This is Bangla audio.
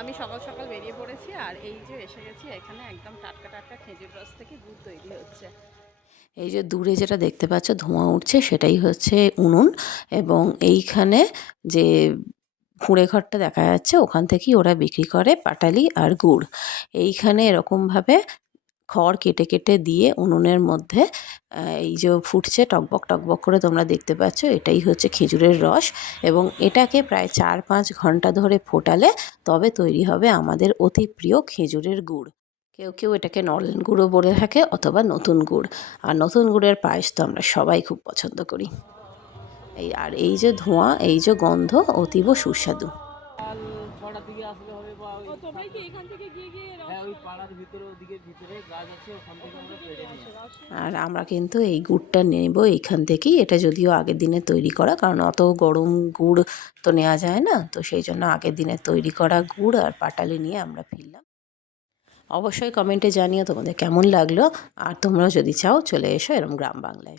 আমি সকাল সকাল বেরিয়ে পড়েছি আর এই যে এসে গেছি এখানে একদম টাটকা টাটকা খেজুর রস থেকে গুড় তৈরি হচ্ছে। এই যে দূরে যেটা দেখতে পাচ্ছ ধোঁয়া উঠছে সেটাই হচ্ছে উনুন, এবং এইখানে যে কুঁড়ে ঘরটা দেখা যাচ্ছে ওখান থেকেই ওরা বিক্রি করে পাটালি আর গুড়। এইখানে এরকমভাবে খড় কেটে কেটে দিয়ে উনুনের মধ্যে এই যে ফুটছে টকবক টকবক করে তোমরা দেখতে পাচ্ছ, এটাই হচ্ছে খেজুরের রস, এবং এটাকে প্রায় 4-5 ঘন্টা ধরে ফোটালে তবে তৈরি হবে আমাদের অতি প্রিয় খেজুরের গুড়। কেউ কেউ এটাকে নলেন গুড়ও বলে থাকে অথবা নতুন গুড়। আর নতুন গুড়ের পায়েস তো আমরা সবাই খুব পছন্দ করি। এই যে ধোঁয়া, এই যে গন্ধ অতীব সুস্বাদু। সকাল ৬টার দিকে আসলে হবে বা তোমরাই কি এখান থেকে গিয়ে গিয়ে হ্যাঁ ওই পাড়ার ভিতরে ওদিকে ভিতরে গাছ আছে ওখান থেকে আমরা পেড়ে নিয়ে আসি। আর আমরা কিন্তু এই গুড়টা নেব এইখান থেকেই। এটা যদিও আগের দিনে তৈরি করা, কারণ অত গরম গুড় তো নেওয়া যায় না, তো সেই জন্য আগের দিনে তৈরি করা গুড় আর পাটালি নিয়ে আমরা ফিরলাম। অবশ্যই কমেন্টে জানিও তোমাদের কেমন লাগলো, আর তোমরাও যদি চাও চলে এসো এরম গ্রাম বাংলায়।